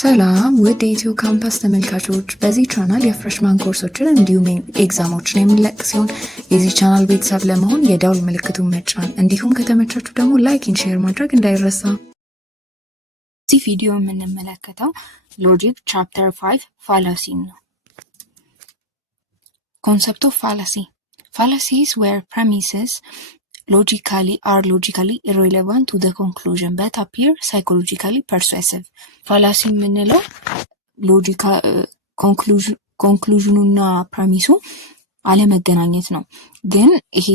ሰላም ውድ የኢትዮ ካምፓስ ተመልካቾች፣ በዚህ ቻናል የፍሬሽማን ኮርሶችን እንዲሁም ኤግዛሞችን የምንለቅ ሲሆን የዚህ ቻናል ቤተሰብ ለመሆን የደውል ምልክቱን መጫን እንዲሁም ከተመቻችሁ ደግሞ ላይክ ኤንድ ሼር ማድረግ እንዳይረሳ። እዚህ ቪዲዮ የምንመለከተው ሎጂክ ቻፕተር 5 ፋላሲ ነው። ኮንሰፕት ኦፍ ፋላሲ fallacies were premises are logically irrelevant to the conclusion but appear psychologically persuasive. ፋላሲ የምንለው ኮንክሉዥኑና ፕረሚሱ አለመገናኘት ነው። ግን ይሄ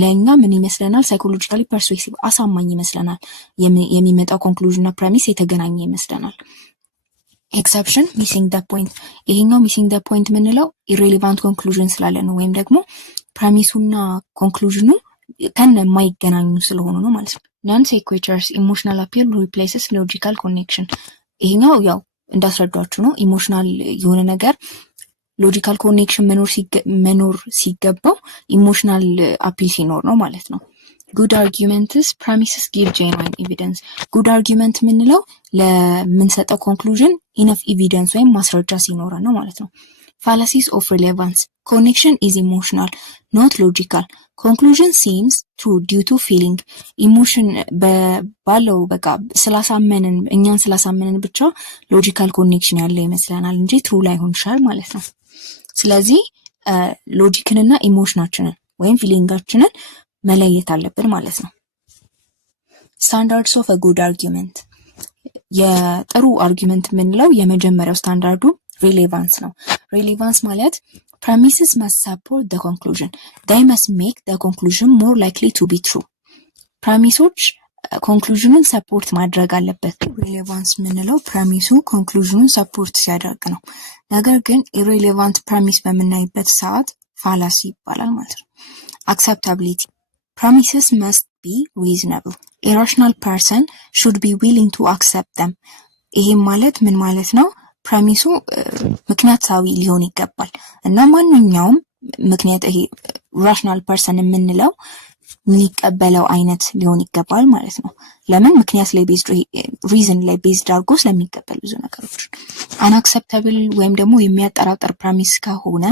ለእኛ ምን ይመስለናል? ሳይኮሎጂካሊ ፐርሱሲቭ አሳማኝ ይመስለናል። የሚመጣው ኮንክሉዥንና ፕረሚስ የተገናኘ ይመስለናል። ኤክሰፕሽን ሚሲንግ ደ ፖይንት። ይሄኛው ሚሲንግ ደ ፖይንት የምንለው ኢሬሌቫንት ኮንክሉዥን ስላለ ነው፣ ወይም ደግሞ ፕረሚሱና ኮንክሉዥኑ ከነ የማይገናኙ ስለሆኑ ነው ማለት ነው። ናን ሴኩዌተርስ ኢሞሽናል አፒል ሪፕሌስስ ሎጂካል ኮኔክሽን። ይሄኛው ያው እንዳስረዷችሁ ነው። ኢሞሽናል የሆነ ነገር ሎጂካል ኮኔክሽን መኖር ሲገባው ኢሞሽናል አፒል ሲኖር ነው ማለት ነው። ጉድ አርጊመንትስ ፕረሚስስ ጊቭ ጄንዋይን ኤቪደንስ። ጉድ አርጊመንት የምንለው ለምንሰጠው ኮንክሉዥን ኢነፍ ኤቪደንስ ወይም ማስረጃ ሲኖረን ነው ማለት ነው። ፋላሲስ ኦፍ ሪሌቫንስ ኮኔክሽን ኢዝ ኢሞሽናል ኖት ሎጂካል ኮንክሉዥን ሲምስ ትሩ ዲው ቱ ፊሊንግ። ኢሞሽን ባለው በቃ እኛን ስላሳመንን ብቻ ሎጂካል ኮኔክሽን ያለ ይመስለናል እንጂ ትሩ ላይሆን ይችላል ማለት ነው። ስለዚህ ሎጂክንና ኢሞሽናችንን ወይም ፊሊንጋችንን መለየት አለብን ማለት ነው። ስታንዳርድስ ኦፍ አ ጉድ አርጊመንት። የጥሩ አርጊመንት የምንለው የመጀመሪያው ስታንዳርዱ ሪሌቫንስ ነው። ሪሌቫንስ ማለት premises must support the conclusion. They must make the conclusion more likely to be true. ፕረሚሶች ኮንክሉዥኑን ሰፖርት ማድረግ አለበት። ሪሌቫንስ የምንለው ፕረሚሱ ኮንክሉዥኑን ሰፖርት ሲያደርግ ነው። ነገር ግን ኢሬሌቫንት ፕረሚስ በምናይበት ሰዓት ፋላሲ ይባላል ማለት ነው። አክሰፕታቢሊቲ premises must be reasonable. A rational person should be willing to accept them. ይሄም ማለት ምን ማለት ነው? ፕረሚሱ ምክንያታዊ ሊሆን ይገባል እና ማንኛውም ምክንያት ይሄ ራሽናል ፐርሰን የምንለው የሚቀበለው አይነት ሊሆን ይገባል ማለት ነው። ለምን? ምክንያት ላይ ቤዝድ ሪዝን ላይ ቤዝድ አድርጎ ስለሚቀበል ብዙ ነገሮች። አንአክሰፕታብል ወይም ደግሞ የሚያጠራጥር ፕረሚስ ከሆነ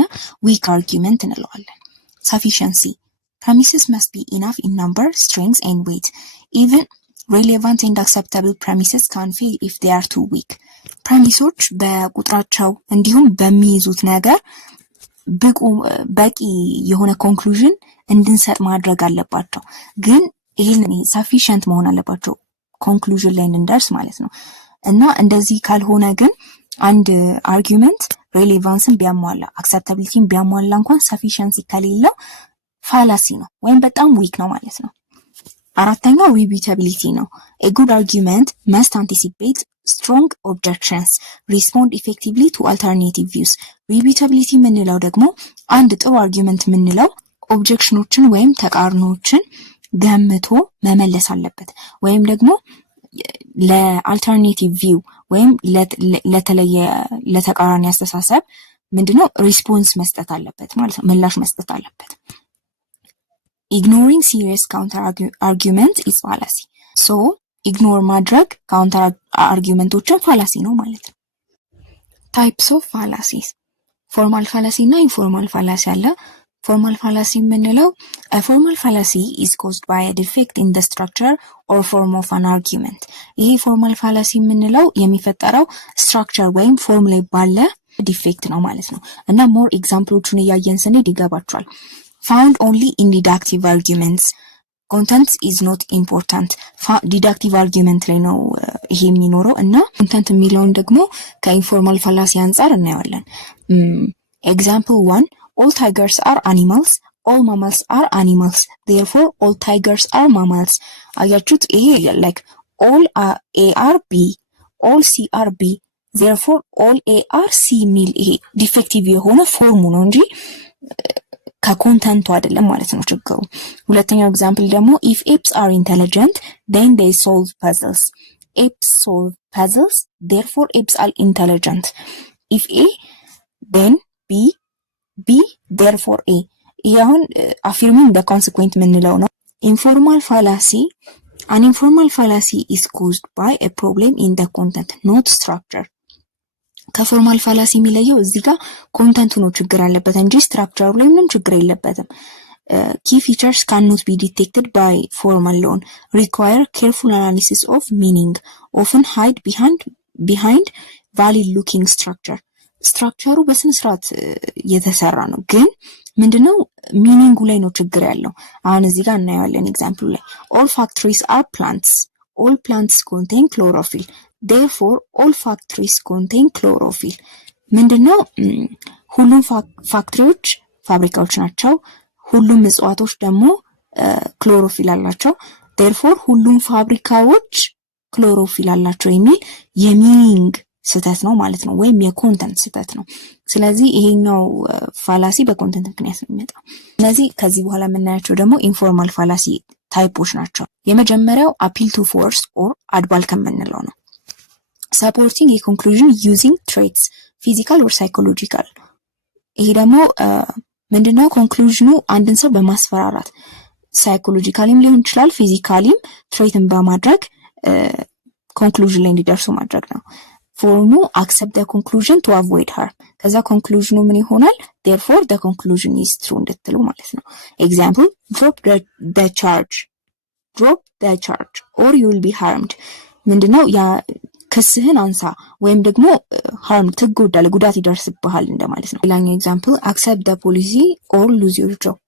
ዊክ አርጊመንት እንለዋለን። ሰፊሸንሲ premises must be enough in number, strength and weight. Even relevant and acceptable premises can fail if they are too weak. ፕረሚሶች በቁጥራቸው እንዲሁም በሚይዙት ነገር በቂ የሆነ ኮንክሉዥን እንድንሰጥ ማድረግ አለባቸው። ግን ይሄን ሰፊሽንት መሆን አለባቸው ኮንክሉዥን ላይ እንደርስ ማለት ነው። እና እንደዚህ ካልሆነ ግን አንድ አርጊመንት ሬሌቫንስን ቢያሟላ አክሰፕታቢሊቲን ቢያሟላ እንኳን ሰፊሽንሲ ከሌለው ፋላሲ ነው ወይም በጣም ዊክ ነው ማለት ነው። አራተኛው ሪፒታቢሊቲ ነው። a good argument must anticipate strong objections, respond effectively to alternative views. ሪፒታቢሊቲ የምንለው ደግሞ አንድ ጥሩ አርጊመንት የምንለው ኦብጀክሽኖችን ወይም ተቃርኖችን ገምቶ መመለስ አለበት፣ ወይም ደግሞ ለአልተርኔቲቭ ቪው ወይም ለተቃራኒ አስተሳሰብ ምንድነው ሪስፖንስ መስጠት አለበት ማለት ነው፣ ምላሽ መስጠት አለበት። ኢግኖሪንግ ሲሪየስ ካውንተር አርጊመንት ኢዝ ፋላሲ። ሶ ኢግኖር ማድረግ ካውንተር አርጊመንቶችን ፋላሲ ነው ማለት ነው። ታይፕስ ኦፍ ፋላሲስ ፎርማል ፋላሲ እና ኢንፎርማል ፋላሲ አለ። ፎርማል ፋላሲ የምንለው ፎርማል ፋላሲ ኢዝ ኮዝድ ባይ ዲፌክት ኢን ደ ስትራክቸር ኦር ፎርም ኦፍ አን አርጊመንት። ይሄ ፎርማል ፋላሲ የምንለው የሚፈጠረው ስትራክቸር ወይም ፎርም ላይ ባለ ዲፌክት ነው ማለት ነው። እና ሞር ኤግዛምፕሎቹን እያየን ስንሄድ ይገባቸዋል። found only in deductive arguments. Content is not important. ዲዳክቲቭ አርጊመንት ላይ ነው ይሄ የሚኖረው እና ኮንተንት የሚለውን ደግሞ ከኢንፎርማል ፋላሲ አንጻር እናየዋለን። ኤግዛምፕል 1 all tigers are animals, all mammals are animals, therefore all tigers are mammals. አያችሁት? ይሄ like all A are B, all C are B, therefore all A are C ሚል ይሄ ዲፌክቲቭ የሆነ ፎርሙ ነው እንጂ ከኮንተንቱ አይደለም ማለት ነው ችግሩ። ሁለተኛው ኤግዛምፕል ደግሞ if apes are intelligent then they solve puzzles. Apes solve puzzles, therefore apes are intelligent. If A then B therefore A. ይሄ አሁን affirming the consequent የምንለው ነው። ኢንፎርማል ፋላሲ an informal fallacy is caused by a problem in the content, not structure. ከፎርማል ፋላሲ የሚለየው እዚህ ጋር ኮንተንቱ ነው ችግር ያለበት እንጂ ስትራክቸሩ ላይ ምንም ችግር የለበትም። key features cannot be detected by formal loan, require careful analysis of meaning, often hide behind valid looking structure. ስትራክቸሩ በስነ ስርዓት የተሰራ ነው፣ ግን ምንድነው ሚኒንጉ ላይ ነው ችግር ያለው። አሁን እዚህ ጋር እናየዋለን ኤግዛምፕሉ ላይ all factories are plants, all plants contain chlorophyll, therefore all factories contain chlorophyll። ምንድነው ሁሉም ፋክተሪዎች ፋብሪካዎች ናቸው፣ ሁሉም እጽዋቶች ደግሞ ክሎሮፊል አላቸው፣ therefore ሁሉም ፋብሪካዎች ክሎሮፊል አላቸው የሚል የሚኒንግ ስህተት ነው ማለት ነው፣ ወይም የኮንተንት ስህተት ነው። ስለዚህ ይሄኛው ፋላሲ በኮንተንት ምክንያት ነው የሚመጣው። ስለዚህ ከዚህ በኋላ የምናያቸው ደግሞ ኢንፎርማል ፋላሲ ታይፖች ናቸው። የመጀመሪያው አፒል ቱ ፎርስ ኦር አድባል ከምንለው ነው። ሰፖርቲንግ የኮንክሉዥን ዩዚንግ ትሬትስ ፊዚካል ኦር ሳይኮሎጂካል። ይሄ ደግሞ ምንድነው ኮንክሉዥኑ አንድን ሰው በማስፈራራት ሳይኮሎጂካሊም ሊሆን ይችላል ፊዚካሊም ትሬትን በማድረግ ኮንክሉዥን ላይ እንዲደርሱ ማድረግ ነው። ፎርሙ አክሰፕት the conclusion to avoid harm። ከዛ ኮንክሉዥኑ ምን ይሆናል? therefore the conclusion is true እንድትሉ ማለት ነው። ኤግዛምፕል drop the charge or you will be harmed። ምንድነው ያ ክስህን አንሳ ወይም ደግሞ harm ትጎዳለህ፣ ጉዳት ይደርስብሃል እንደማለት ነው። ሌላኛው ኤግዛምፕል accept the policy or lose your job።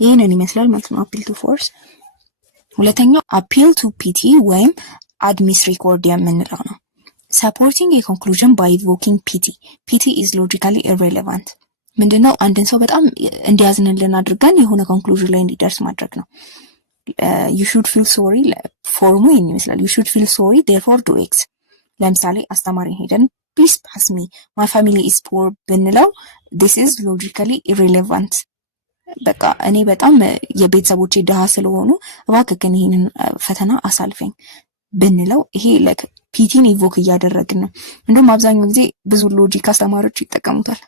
ይሄንን ይመስላል ማለት ነው appeal to force። ሁለተኛው appeal to pity ወይም ad misericordia የምንለው ነው። supporting a conclusion by evoking pity is logically irrelevant። ምንድነው አንድን ሰው በጣም እንዲያዝንልን አድርገን የሆነ ኮንክሉዥን ላይ እንዲደርስ ማድረግ ነው። you should feel sorry ፎርሙ ይሄን ይመስላል። you should feel sorry therefore do x። ለምሳሌ አስተማሪ ሄደን please pass me my family is poor ብንለው this is logically irrelevant። በቃ እኔ በጣም የቤተሰቦቼ ድሃ ስለሆኑ እባክህ ይሄንን ፈተና አሳልፈኝ ብንለው ይሄ ፒቲን ኢቮክ እያደረግን ነው። እንደውም አብዛኛው ጊዜ ብዙ ሎጂክ አስተማሪዎች ይጠቀሙታል።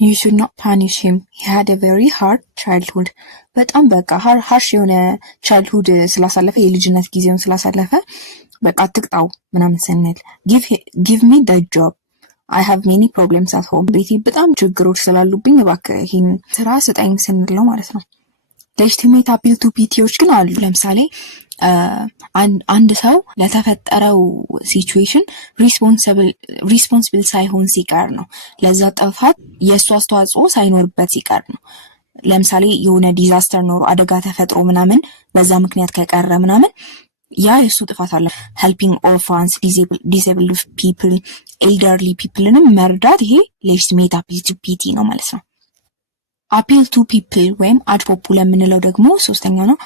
you should not punish him he had a very hard childhood። በጣም በቃ harsh የሆነ childhood ስላሳለፈ የልጅነት ጊዜውን ስላሳለፈ በቃ አትቅጣው ምናምን ስንል give me the job I have many problems at home ቤቴ በጣም ችግሮች ስላሉብኝ እባክህ ይሄን ስራ ስጠኝ ስንል ነው ማለት ነው። legitimate appeal to pity ግን አሉ። ለምሳሌ አንድ ሰው ለተፈጠረው ሲቹዌሽን ሪስፖንሲብል ሳይሆን ሲቀር ነው፣ ለዛ ጥፋት የእሱ አስተዋጽኦ ሳይኖርበት ሲቀር ነው። ለምሳሌ የሆነ ዲዛስተር ኖሮ አደጋ ተፈጥሮ ምናምን በዛ ምክንያት ከቀረ ምናምን ያ የእሱ ጥፋት አለ። ሄልፒንግ ኦርፋንስ ዲስኤብልድ ፒፕል ኤልደርሊ ፒፕልንም መርዳት ይሄ ሌጂቲሜት አፒል ቱ ፒቲ ነው ማለት ነው። አፒል ቱ ፒፕል ወይም አድ ፖፑል የምንለው ደግሞ ሶስተኛው ነው።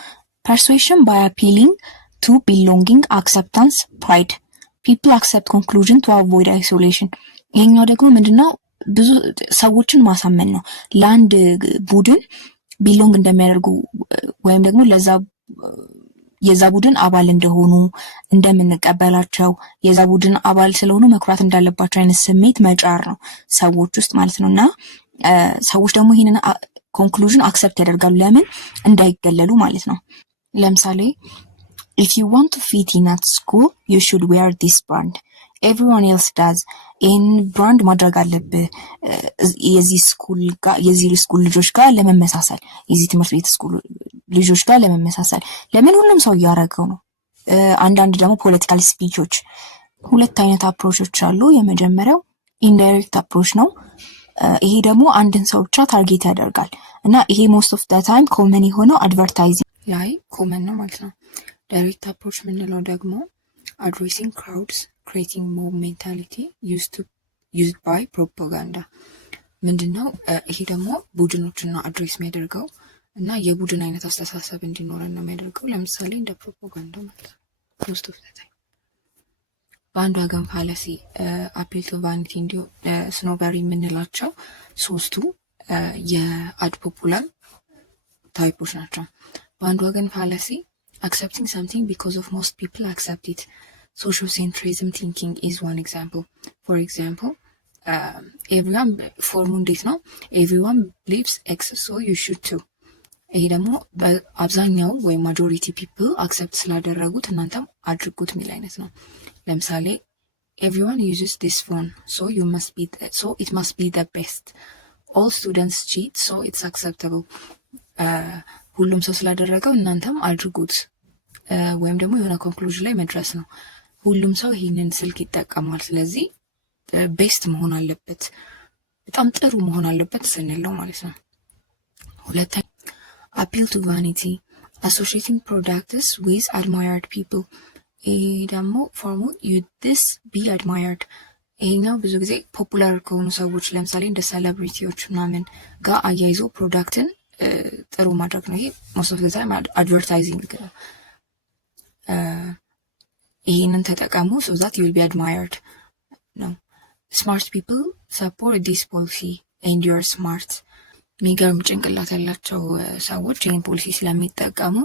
persuasion by appealing to belonging acceptance pride people accept conclusion to avoid isolation። ይሄኛው ደግሞ ምንድነው ብዙ ሰዎችን ማሳመን ነው። ለአንድ ቡድን ቢሎንግ እንደሚያደርጉ ወይም ደግሞ የዛ ቡድን አባል እንደሆኑ እንደምንቀበላቸው የዛ ቡድን አባል ስለሆኑ መኩራት እንዳለባቸው አይነት ስሜት መጫር ነው ሰዎች ውስጥ ማለት ነው። እና ሰዎች ደግሞ ይሄንን ኮንክሉዥን አክሰፕት ያደርጋሉ ለምን እንዳይገለሉ ማለት ነው። ለምሳሌ if you want to fit in at school you should wear this brand everyone else does። ይህን ብራንድ ማድረግ አለብህ የዚህ ስኩል ልጆች ጋር ለመመሳሰል፣ የዚህ ትምህርት ቤት ስኩል ልጆች ጋር ለመመሳሰል። ለምን ሁሉም ሰው እያደረገው ነው። አንዳንድ ደግሞ ፖለቲካል ስፒቾች ሁለት አይነት አፕሮቾች አሉ። የመጀመሪያው ኢንዳይሬክት አፕሮች ነው። ይሄ ደግሞ አንድን ሰው ብቻ ታርጌት ያደርጋል እና ይሄ ሞስት ኦፍ ዘ ታይም ኮመን የሆነው አድቨርታይዚንግ ላይ ኮመን ነው ማለት ነው። ዳይሬክት አፕሮች የምንለው ደግሞ አድሬሲንግ ክራውድስ ክሬቲንግ ሞብ ሜንታሊቲ ዩዝድ ባይ ፕሮፓጋንዳ ምንድነው? ይሄ ደግሞ ቡድኖችን ነው አድሬስ የሚያደርገው እና የቡድን አይነት አስተሳሰብ እንዲኖረን ነው የሚያደርገው። ለምሳሌ እንደ ፕሮፓጋንዳ ማለት ነው። ሞስት ኦፍ ዘ ታይም በአንድ ወገን ፋላሲ አፒል ቱ ቫኒቲ እንዲሁ ስኖበሪ የምንላቸው ሶስቱ የአድ ፖፑላር ታይፖች ናቸው። በአንድ ወገን ፋላሲ accepting something because of most people accept it. Sociocentrism thinking is one example. For example, everyone ፎርሙ እንዴት ነው? everyone believes X so you should too። ይሄ ደግሞ በአብዛኛው ወይም ማጆሪቲ ፒፕል አክሰፕት ስላደረጉት እናንተም አድርጉት የሚል አይነት ነው። ለምሳሌ everyone uses this phone, so it must be the best. all students cheat, so it's acceptable. ሁሉም ሰው ስላደረገው እናንተም አድርጉት፣ ወይም ደግሞ የሆነ ኮንክሉዥን ላይ መድረስ ነው። ሁሉም ሰው ይህንን ስልክ ይጠቀማል፣ ስለዚህ ቤስት መሆን አለበት፣ በጣም ጥሩ መሆን አለበት ስንል ነው ማለት ነው። ሁለተኛ appeal to vanity, associating products with admired people። ይሄ ደግሞ ፎርሙ this be admired። ይሄኛው ብዙ ጊዜ ፖፑላር ከሆኑ ሰዎች ለምሳሌ እንደ ሴሌብሪቲዎች ምናምን ጋር አያይዞ ፕሮዳክትን ጥሩ ማድረግ ነው። ይሄ ሞስት ኦፍ ዘ ታይም አድቨርታይዚንግ ይህንን ተጠቀሙ so that you will be admired ነው። smart people support this policy and you are smart። የሚገርም ጭንቅላት ያላቸው ሰዎች ይህን ፖሊሲ ስለሚጠቀሙ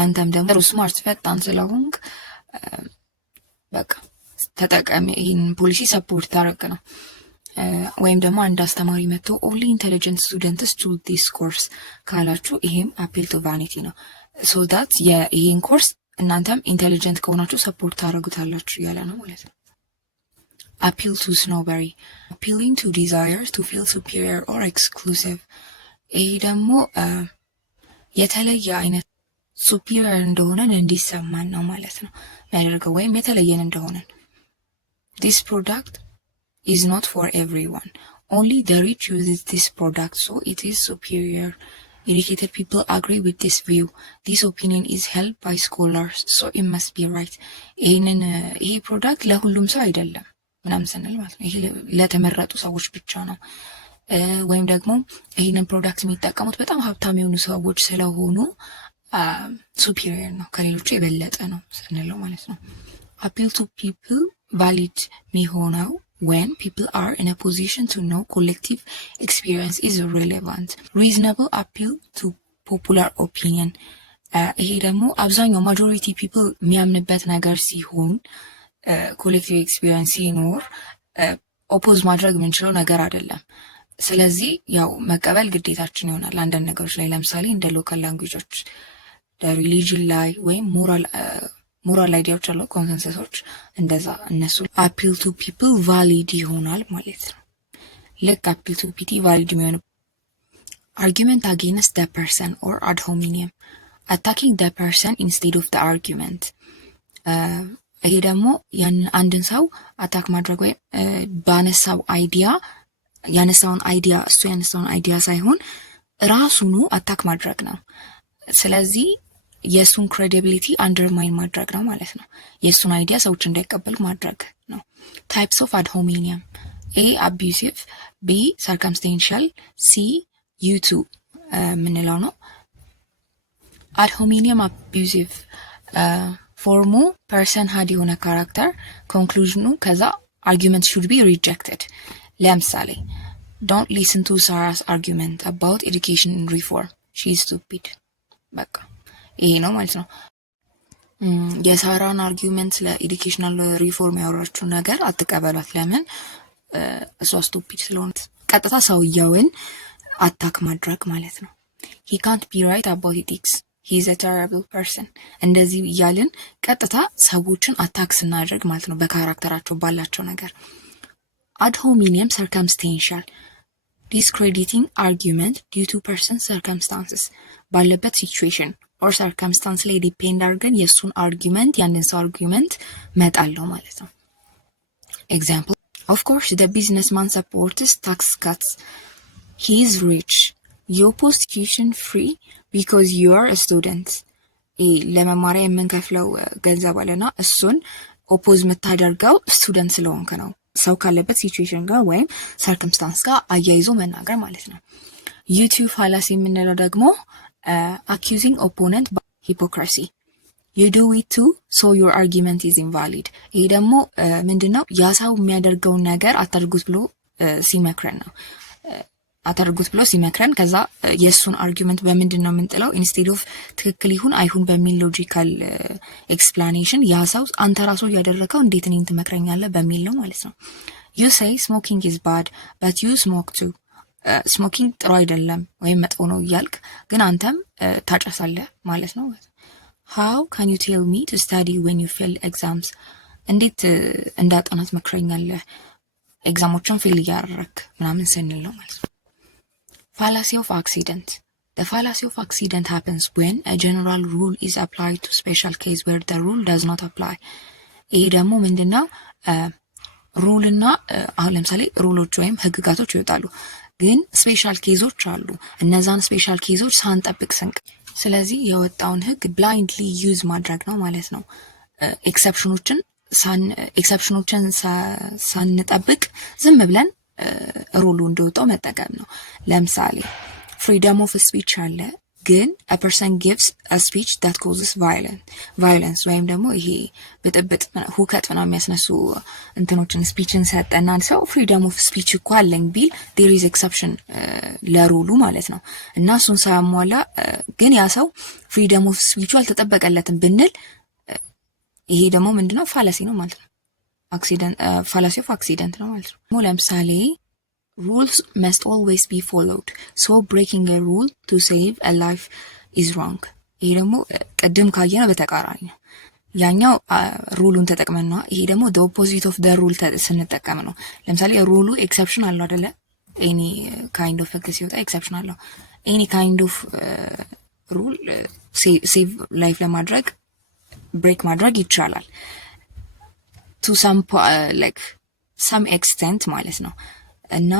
አንተም ደግሞ ስማርት ፈጣን ስለሆንክ በቃ ተጠቀሚ፣ ይህን ፖሊሲ ሰፖርት ታደርግ ነው። ወይም ደግሞ አንድ አስተማሪ መጥቶ ኦንሊ ኢንቴሊጀንት ስቱደንትስ ቹዝ ዲስ ኮርስ ካላችሁ ይሄም አፒል ቱ ቫኒቲ ነው። ሶ ዳት ይህን ኮርስ እናንተም ኢንቴሊጀንት ከሆናችሁ ሰፖርት ታደርጉታላችሁ እያለ ነው ማለት ነው። appeal to snowberry, appealing to desires to feel superior or exclusive። ይሄ ደግሞ የተለየ አይነት ሱፒሪየር እንደሆነን እንዲሰማን ነው ማለት ነው የሚያደርገው፣ ወይም የተለየን እንደሆነን። this product is not for everyone, only the rich uses this product, so it is superior. Educated people agree with this view. This opinion is held by scholars, so it must be right. ይሄ ፕሮዳክት ለሁሉም ሰው አይደለም ምናምን ስንል ማለት ነው። ይሄ ለተመረጡ ሰዎች ብቻ ነው። ወይም ደግሞ ይህንን ፕሮዳክት የሚጠቀሙት በጣም ሀብታም የሆኑ ሰዎች ስለሆኑ ሱፒሪየር ነው፣ ከሌሎቹ የበለጠ ነው ስንለው ማለት ነው። appeal to people valid የሚሆነው when people are in a position to know collective experience is relevant. reasonable appeal to popular opinion። ይሄ ደግሞ አብዛኛው ማጆሪቲ ፒፕል የሚያምንበት ነገር ሲሆን ኮሌክቲቭ ኤክስፒሪየንስ ሲኖር ኦፖዝ ማድረግ የምንችለው ነገር አይደለም። ስለዚህ ያው መቀበል ግዴታችን ይሆናል አንዳንድ ነገሮች ላይ፣ ለምሳሌ እንደ ሎካል ላንጉጆች፣ ሪሊጅን ላይ ወይም ሞራል አይዲያዎች አሉ፣ ኮንሰንሰሶች፣ እንደዛ እነሱ አፒል ቱ ፒፕል ቫሊድ ይሆናል ማለት ነው። ልክ አፒል ቱ ፒቲ ቫሊድ የሚሆነው አርጊመንት አጌንስት ደ ፐርሰን ኦር አድ ሆሚኒየም፣ አታኪንግ ደ ፐርሰን ኢንስቴድ ኦፍ ደ አርጊመንት። ይሄ ደግሞ ያንን አንድን ሰው አታክ ማድረግ ወይም ባነሳው አይዲያ እሱ ያነሳውን አይዲያ ሳይሆን ራሱኑ አታክ ማድረግ ነው። ስለዚህ የእሱን ክሬዲቢሊቲ አንደርማይን ማድረግ ነው ማለት ነው። የእሱን አይዲያ ሰዎች እንዳይቀበሉ ማድረግ ነው። ታይፕስ ኦፍ አድ ሆሚኒየም፣ ኤ አቢዩሲቭ፣ ቢ ሰርከምስቴንሻል፣ ሲ ዩቱ የምንለው ነው። አድ ሆሚኒየም አቢዩሲቭ ፎርሙ ፐርሰን ሀድ የሆነ ካራክተር ኮንክሉዥኑ ከዛ አርጊመንት ሹድ ቢ ሪጀክትድ። ለምሳሌ ዶንት ሊስን ቱ ሳራስ አርጊመንት አባውት ኤዱኬሽን ሪፎርም ሺ ኢዝ ስቱፒድ። በቃ ይሄ ነው ማለት ነው። የሳራን አርጊመንት ለኤዱኬሽናል ሪፎርም ያወራችውን ነገር አትቀበሏት። ለምን? እሷ ስቱፒድ ስለሆነ። ቀጥታ ሰውየውን አታክ ማድረግ ማለት ነው። ሂ ካንት ቢ ራይት አባውት ኢቲክስ ሂዝ አ ተረብል ፐርሰን። እንደዚህ እያልን ቀጥታ ሰዎችን አታክ ስናደርግ ማለት ነው በካራክተራቸው ባላቸው ነገር። አድ ሆሚኒየም ሰርከምስቴንሻል፣ ዲስክሬዲቲንግ አርጊመንት ዲዩ ቱ ፐርሰን ሰርከምስታንስስ፣ ባለበት ሲቹዌሽን ኦር ሰርከምስታንስ ላይ ዲፔንድ አድርገን የእሱን አርጊመንት ያንን ሰው አርጊመንት መጣለው ማለት ነው። ኤግዛምፕል ኦፍ ኮርስ ዘ ቢዝነስማን ሰፖርትስ ታክስ ካትስ ሂ ኢዝ ሪች ዩ ኦፖዝ ቱዊሽን ፍሪ ቢኮዝ ዩ አር ስቱደንት። ለመማሪያ የምንከፍለው ገንዘብ አለና እሱን ኦፖዝ የምታደርገው ስቱደንት ስለሆንክ ነው። ሰው ካለበት ሲቹዌሽን ጋር ወይም ሰርከምስታንስ ጋር አያይዞ መናገር ማለት ነው። ዩቲዩብ ፋላሲ የምንለው ደግሞ accusing opponent by hypocrisy. You do it too, so your argument is invalid. ይሄ ደግሞ ምንድነው? ያ ሰው የሚያደርገውን ነገር አታድርጉት ብሎ ሲመክረን ነው። አታድርጉት ብሎ ሲመክረን ከዛ የእሱን አርጊመንት በምንድን ነው የምንጥለው? ኢንስቴድ ኦፍ ትክክል ይሁን አይሁን በሚል ሎጂካል ኤክስፕላኔሽን ያ ሰው አንተ ራሱ እያደረገው እንዴት እኔን ትመክረኛለህ በሚል ነው ማለት ነው። You say smoking is bad, but you smoke too. ስሞኪንግ ጥሩ አይደለም ወይም መጥፎ ነው እያልክ ግን አንተም ታጨሳለህ ማለት ነው። ሃው ካን ዩ ቴል ሚ ቱ ስታዲ ዌን ዩ ፌል ኤግዛምስ። እንዴት እንዳጠና ትመክረኛለህ ኤግዛሞችን ፌል እያደረክ ምናምን ስንል ነው ማለት ነው። ፋላሲ ኦፍ አክሲደንት The fallacy of accident happens when a general rule is applied to special case where the rule does not apply. ይሄ ደግሞ ምንድነው ሩልና አሁን ለምሳሌ ሩሎች ወይም ህግጋቶች ይወጣሉ፣ ግን ስፔሻል ኬዞች አሉ። እነዛን ስፔሻል ኬዞች ሳንጠብቅ ስንቅ ስለዚህ የወጣውን ህግ ብላይንድሊ ዩዝ ማድረግ ነው ማለት ነው። ኤክሰፕሽኖችን ሳንጠብቅ ዝም ብለን ሩሉ እንደወጣው መጠቀም ነው። ለምሳሌ ፍሪደም ኦፍ ስፒች አለ፣ ግን a person gives a speech that causes violence ወይም ደግሞ ይሄ ብጥብጥ ሁከት ምናምን የሚያስነሱ እንትኖችን ስፒችን ሰጠናል ሰው ፍሪደም ኦፍ ስፒች እኮ አለኝ ቢል there is exception ለሩሉ ማለት ነው። እና እሱን ሳያሟላ ግን ያ ሰው ፍሪደም ኦፍ ስፒቹ አልተጠበቀለትም ብንል ይሄ ደግሞ ምንድነው ፋላሲ ነው ማለት ነው። ፋላሲ ኦፍ አክሲደንት ነው ማለት ነው። ለምሳሌ rules must always be followed, so breaking a rule to save a life is wrong. ይሄ ደግሞ ቅድም ካየነው በተቃራኒ ነው። ያኛው ሩሉን ተጠቅመን ነው፣ ይሄ ደግሞ the opposite of the rule ስንጠቀም ነው። ለምሳሌ ሩሉ ኤክሰፕሽን አለው አይደለ? ኤኒ ካይንድ ኦፍ ህግ ሲወጣ ኤክሰፕሽን አለው። ኤኒ ካይንድ ኦፍ ሩል ሴቭ ላይፍ ለማድረግ ብሬክ ማድረግ ይቻላል to some extent ማለት ነው። እና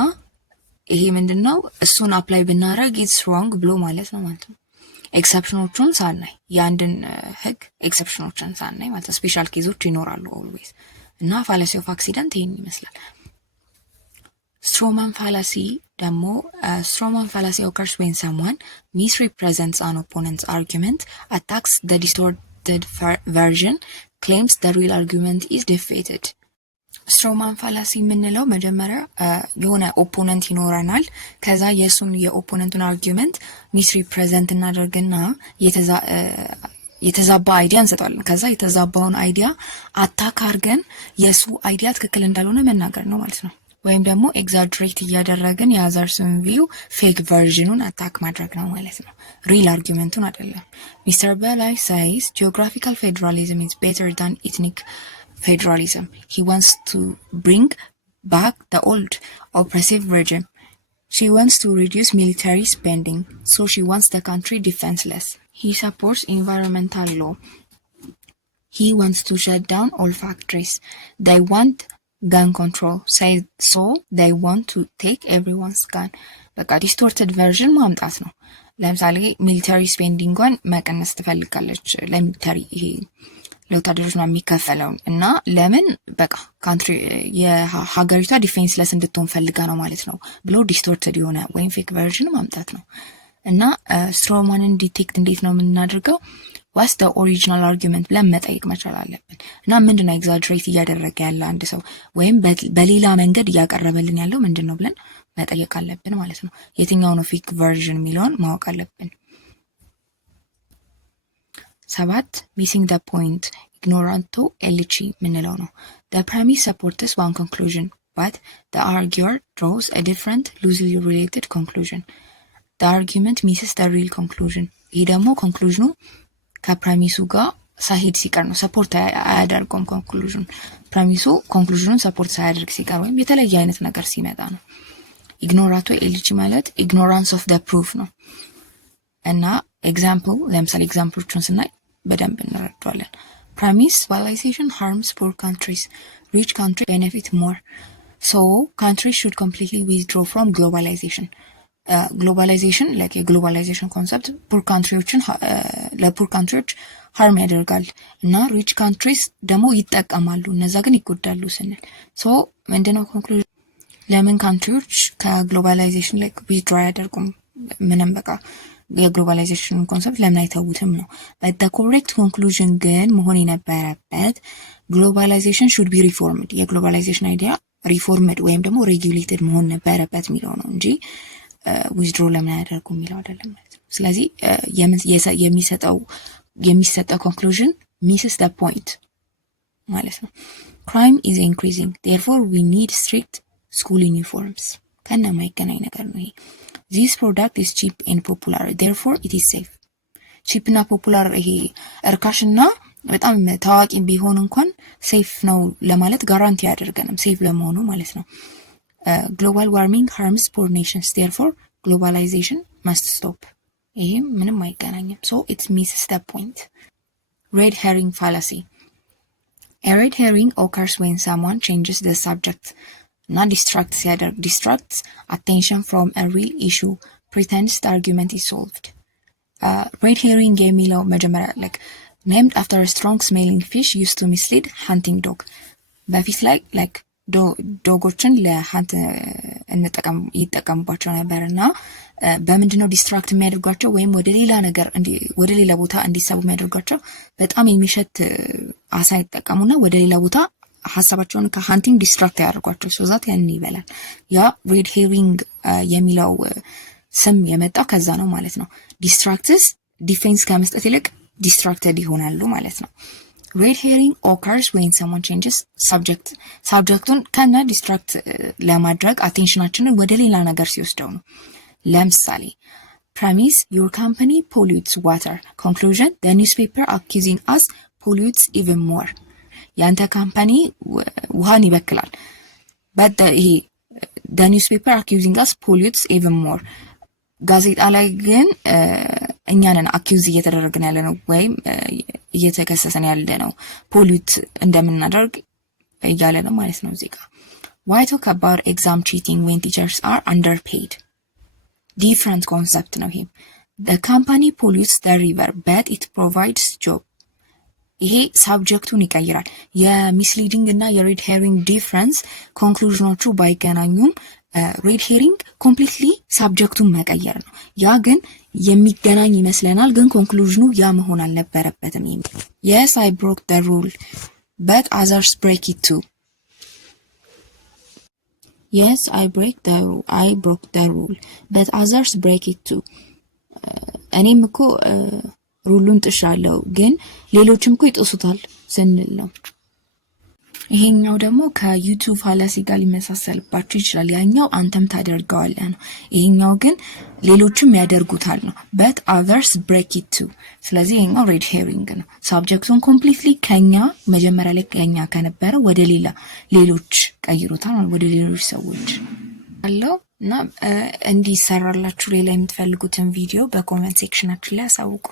ይሄ ምንድነው እሱን አፕላይ ብናረግ ኢትስ ሮንግ ብሎ ማለት ነው ማለት ነው። ኤክሰፕሽኖቹን ሳናይ የአንድን ህግ ኤክሰፕሽኖችን ሳናይ ማለት ነው። ስፔሻል ኬዞች ይኖራሉ ኦልዌይስ። እና ፋላሲ ኦፍ አክሲደንት ይሄን ይመስላል። ስትሮማን ፋላሲ ደግሞ ስትሮማን ፋላሲ occurs when someone misrepresents an opponent's argument, attacks the distorted version, claims the real argument is defeated. ስትሮማን ፋላሲ የምንለው መጀመሪያ የሆነ ኦፖነንት ይኖረናል። ከዛ የእሱን የኦፖነንቱን አርጊመንት ሚስሪፕሬዘንት እናደርግና የተዛባ አይዲያ እንሰጣለን። ከዛ የተዛባውን አይዲያ አታክ አድርገን የእሱ አይዲያ ትክክል እንዳልሆነ መናገር ነው ማለት ነው። ወይም ደግሞ ኤግዛጅሬት እያደረግን የአዘርስን ቪው ፌክ ቨርዥኑን አታክ ማድረግ ነው ማለት ነው፣ ሪል አርጊመንቱን አይደለም። ሚስተር በላይ ሳይስ ጂኦግራፊካል ፌዴራሊዝም ኢዝ ቤተር ዳን ኢትኒክ federalism. He wants to bring back the old oppressive regime. She wants to reduce military spending, so she wants the country defenseless. He supports environmental law. He wants to shut down all factories. They want gun control, so they want to take everyone's gun. በቃ ዲስቶርትድ ቨርዥን ማምጣት ነው። ለምሳሌ ሚሊተሪ ስፔንዲንጓን መቀነስ ትፈልጋለች፣ ለሚሊተሪ ይሄ ለወታደሮች ነው የሚከፈለው። እና ለምን በቃ ካንትሪ የሀገሪቷ ዲፌንስለስ እንድትሆን ፈልጋ ነው ማለት ነው ብሎ ዲስቶርትድ የሆነ ወይም ፌክ ቨርዥን ማምጣት ነው። እና ስትሮማንን ዲቴክት እንዴት ነው የምናደርገው? ዋስ ደ ኦሪጂናል አርጊመንት ብለን መጠየቅ መቻል አለብን። እና ምንድነው ኤግዛጅሬት እያደረገ ያለ አንድ ሰው ወይም በሌላ መንገድ እያቀረበልን ያለው ምንድን ነው ብለን መጠየቅ አለብን ማለት ነው። የትኛው ነው ፌክ ቨርዥን የሚለውን ማወቅ አለብን። 7 ሚሲንግ ደ ፖይንት ኢግኖራንቶ ኤልቺ የምንለው ነው። The premise supports one conclusion, but the arguer draws a different, loosely related conclusion. The argument misses the real conclusion. ይህ ደግሞ ኮንክሉዥኑ ከፕሬሚሱ ጋር ሳይሄድ ሲቀር ነው። ሰፖርት አያደርገውም ኮንክሉዥን። ፕሬሚሱ ኮንክሉዥኑን ሰፖርት ሳያደርግ ሲቀር ወይም የተለየ አይነት ነገር ሲመጣ ነው። ኢግኖራቶ ኤልቺ ማለት ኢግኖራንስ ኦፍ ደ ፕሩፍ ነው። እና ኤግዛምፕል ለምሳሌ ኤግዛምፕሎቹን ስናይ በደንብ እንረዳዋለን። ፕሬሚስ globalization harms poor countries, rich countries benefit more, so countries should completely withdraw from globalization. ግሎባላይዜሽን የግሎባላይዜሽን ኮንሰፕት ፑር ካንትሪዎችን ለፑር ካንትሪዎች ሃርም ያደርጋል እና ሪች ካንትሪስ ደግሞ ይጠቀማሉ፣ እነዛ ግን ይጎዳሉ ስንል ሶ ምንድነው ኮንክሉዥን? ለምን ካንትሪዎች ከግሎባላይዜሽን ዊዝድሮ አያደርጉም? ምንም በቃ የግሎባላይዜሽን ኮንሰፕት ለምን አይተውትም ነው። but the correct conclusion ግን መሆን የነበረበት ግሎባላይዜሽን should be reformed፣ የግሎባላይዜሽን አይዲያ ሪፎርምድ ወይም ደግሞ ሬጉሌትድ መሆን ነበረበት የሚለው ነው እንጂ ዊዝድሮ ለምን አያደርጉም የሚለው አይደለም ማለት ነው። ስለዚህ የሚሰጠው ኮንክሉዥን ሚስስ the point ማለት ነው። crime is increasing, therefore we need strict school uniforms። ከነ ማይገናኝ ነገር ነው ይሄ። This product is cheap and popular, therefore it is safe። ቺፕ እና ፖፑላር ይሄ እርካሽና በጣም ታዋቂ ቢሆን እንኳን ሴፍ ነው ለማለት ጋራንቲ አያደርገንም ሴፍ ለመሆኑ ማለት ነው። ግሎባል ዋርሚንግ ሃርምስ ፖር ኔሽንስ ዴርፎር ግሎባላይዜሽን መስት ስቶፕ። ይሄም ምንም አይገናኝም። ሶ ኢትስ ሚስስ ዘ ፖይንት። ሬድ ሄሪንግ ፋላሲ A red herring occurs when someone changes the subject እና ዲስትራክት ሲያደርግ distracts attention from a real issue, pretends the argument is solved. ሬድ ሄሪንግ የሚለው መጀመሪያ like named after a strong smelling fish used to mislead hunting dog. በፊት ላይ like ዶጎችን ለሀንት ይጠቀሙባቸው ነበር እና በምንድነው ዲስትራክት የሚያደርጓቸው ወይም ወደ ሌላ ነገር ወደ ሌላ ቦታ እንዲሳቡ የሚያደርጓቸው በጣም የሚሸት አሳ ይጠቀሙና ወደ ሌላ ቦታ ሀሳባቸውን ከሀንቲንግ ዲስትራክት ያደርጓቸው ሶዛት ያንን ይበላል። ያ ሬድ ሄሪንግ የሚለው ስም የመጣው ከዛ ነው ማለት ነው። ዲስትራክትስ ዲፌንስ ከመስጠት ይልቅ ዲስትራክትድ ይሆናሉ ማለት ነው። ሬድ ሄሪንግ ኦከርስ ዌን ሰሞን ቼንጅስ ሳብጀክቱን ከነ ዲስትራክት ለማድረግ አቴንሽናችንን ወደ ሌላ ነገር ሲወስደው ነው። ለምሳሌ ፕረሚስ ዩር ካምፓኒ ፖሊዩትስ ዋተር፣ ኮንክሉዥን ዘ ኒውስፔፐር አኪዚንግ አስ ፖሊዩትስ ኢቨን ሞር። ያንተ ካምፓኒ ውሃን ይበክላል። ይሄ ዘ ኒውስፔፐር አኪዚንግ አስ ፖሊዩትስ ኢቨን ሞር። ጋዜጣ ላይ ግን እኛንን አኪውዝ እየተደረግን ያለ ነው ወይም እየተከሰሰን ያለ ነው ፖሊዩት እንደምናደርግ እያለ ነው ማለት ነው። እዚህ ጋር why talk about exam cheating when teachers are underpaid? different concept ነው ይሄ። the company pollutes the river but it provides job። ይሄ ሳብጀክቱን ይቀይራል። የሚስሊዲንግ እና የሬድ ሄሪንግ ዲፍረንስ ኮንክሉዥኖቹ ባይገናኙም ሬድ ሄሪንግ ኮምፕሊትሊ ሳብጀክቱን መቀየር ነው። ያ ግን የሚገናኝ ይመስለናል፣ ግን ኮንክሉዥኑ ያ መሆን አልነበረበትም። yes I broke the rule but others break it too. yes I broke the rule but others break it too። እኔም እኮ ሩሉን ጥሻለሁ ግን ሌሎችም እኮ ይጥሱታል ስንል ነው። ይሄኛው ደግሞ ከዩቱብ ፋላሲ ጋር ሊመሳሰልባችሁ ይችላል። ያኛው አንተም ታደርገዋለህ ነው። ይሄኛው ግን ሌሎችም ያደርጉታል ነው። but others break it too። ስለዚህ ይሄኛው ሬድ ሄሪንግ ነው። ሳብጀክቱን ኮምፕሊትሊ ከኛ መጀመሪያ ላይ ከኛ ከነበረ ወደ ሌሎች ቀይሩታል፣ ወደ ሌሎች ሰዎች አለው እና እንዲሰራላችሁ ሌላ የምትፈልጉትን ቪዲዮ በኮሜንት ሴክሽናችን ላይ አሳውቁ።